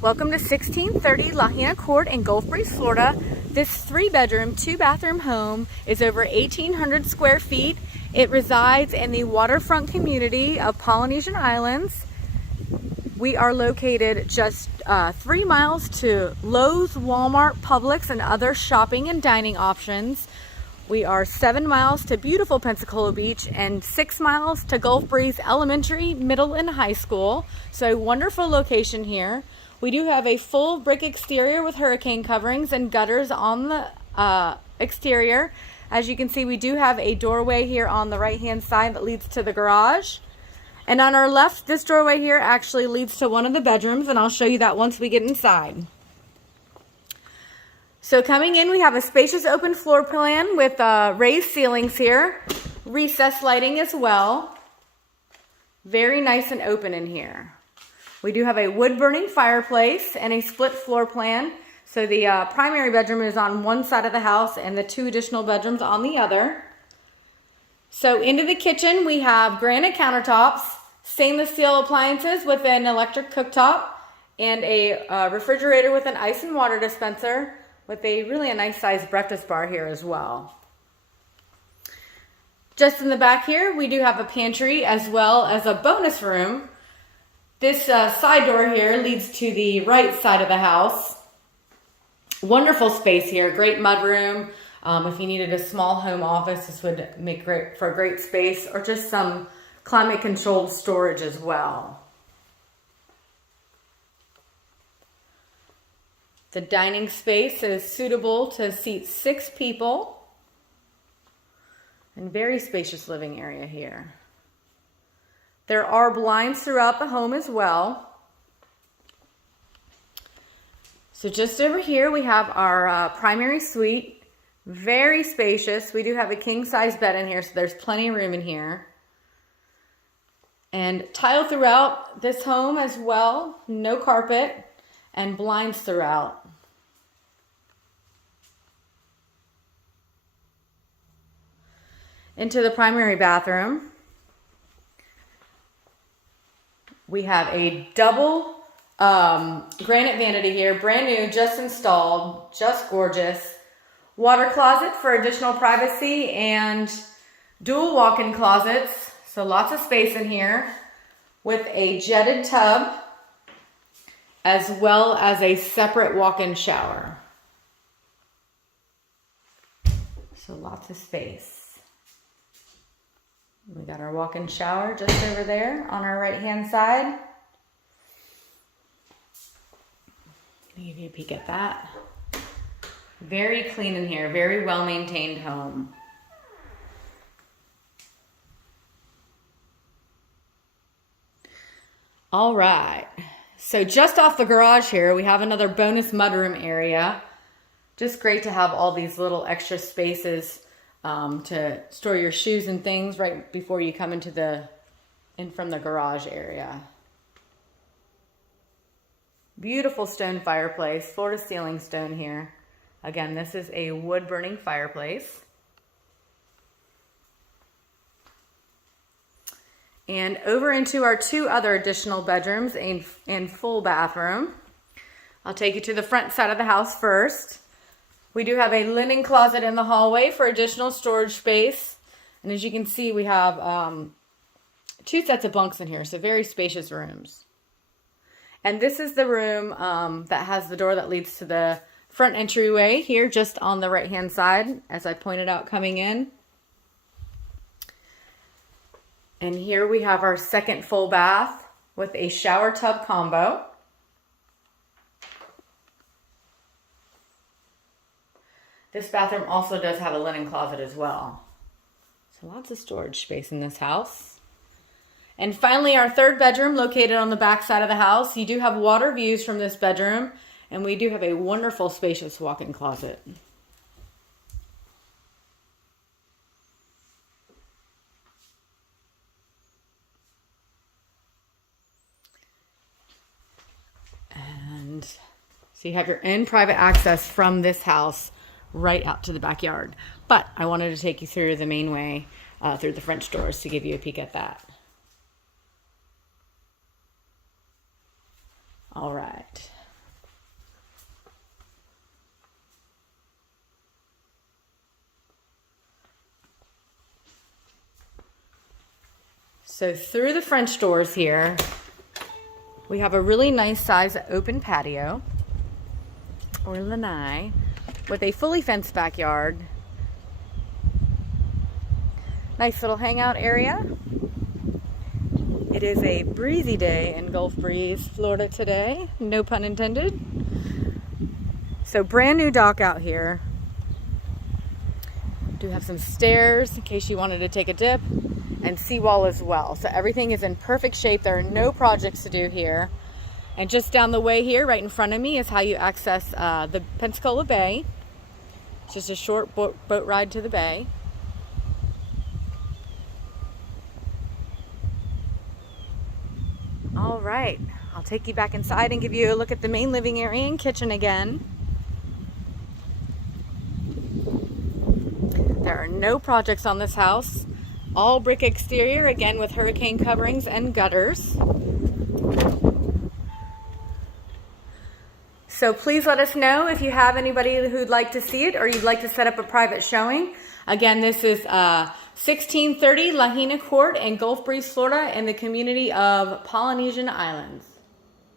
Welcome to 1630 Lahaina Court in Gulf Breeze, Florida. This 3-bedroom, 2-bathroom home is over 1,800 square feet. It resides in the waterfront community of Polynesian Isles. We are located just 3 miles to Lowe's, Wal-Mart, Publix, and other shopping and dining options. We are 7 miles to beautiful Pensacola Beach and 6 miles to Gulf Breeze Elementary, Middle, and High School. So a wonderful location here. We do have a full brick exterior with hurricane coverings and gutters on the exterior. As you can see, we do have a doorway here on the right-hand side that leads to the garage. And on our left, this doorway here actually leads to one of the bedrooms, and I'll show you that once we get inside. So coming in, we have a spacious open floor plan with raised ceilings here, recessed lighting as well. Very nice and open in here. We do have a wood-burning fireplace and a split floor plan. So the primary bedroom is on one side of the house and the 2 additional bedrooms on the other. So into the kitchen, we have granite countertops, stainless steel appliances with an electric cooktop, and a refrigerator with an ice and water dispenser with a nice sized breakfast bar here as well. Just in the back here, we do have a pantry as well as a bonus room. This side door here leads to the right side of the house. Wonderful space here, great mudroom. If you needed a small home office, this would make great for a great space, or just some climate controlled storage as well. The dining space is suitable to seat 6 people, and very spacious living area here. There are blinds throughout the home as well. So just over here we have our primary suite. Very spacious. We do have a king-size bed in here, so there's plenty of room in here. And tile throughout this home as well. No carpet, and blinds throughout. Into the primary bathroom. We have a double granite vanity here, brand new, just installed, just gorgeous. Water closet for additional privacy and dual walk-in closets, so lots of space in here, with a jetted tub as well as a separate walk-in shower. So lots of space. We got our walk-in shower just over there on our right-hand side. Let me give you a peek at that. Very clean in here, very well-maintained home. All right, so just off the garage here, we have another bonus mudroom area. Just great to have all these little extra spaces to store your shoes and things right before you come in from the garage area. Beautiful stone fireplace, floor to ceiling stone here. Again, this is a wood burning fireplace. And over into our 2 other additional bedrooms and full bathroom. I'll take you to the front side of the house first. We do have a linen closet in the hallway for additional storage space. And as you can see, we have 2 sets of bunks in here, so very spacious rooms. And this is the room that has the door that leads to the front entryway here, just on the right-hand side, as I pointed out coming in. And here we have our second full bath with a shower tub combo. This bathroom also does have a linen closet as well. So lots of storage space in this house. And finally, our 3rd bedroom located on the back side of the house. You do have water views from this bedroom, and we do have a wonderful spacious walk-in closet. And so you have your own private access from this house right out to the backyard. But I wanted to take you through the main way, through the French doors, to give you a peek at that. All right. So through the French doors here, we have a really nice size open patio, or lanai, with a fully fenced backyard. Nice little hangout area. It is a breezy day in Gulf Breeze, Florida today, no pun intended. So brand new dock out here. Do have some stairs in case you wanted to take a dip, and seawall as well. So everything is in perfect shape. There are no projects to do here. And just down the way here, right in front of me, is how you access the Pensacola Bay. It's just a short boat ride to the bay. All right, I'll take you back inside and give you a look at the main living area and kitchen again. There are no projects on this house. All brick exterior, again with hurricane coverings and gutters. So please let us know if you have anybody who'd like to see it or you'd like to set up a private showing. Again, this is 1630 Lahaina Court in Gulf Breeze, Florida, in the community of Polynesian Islands.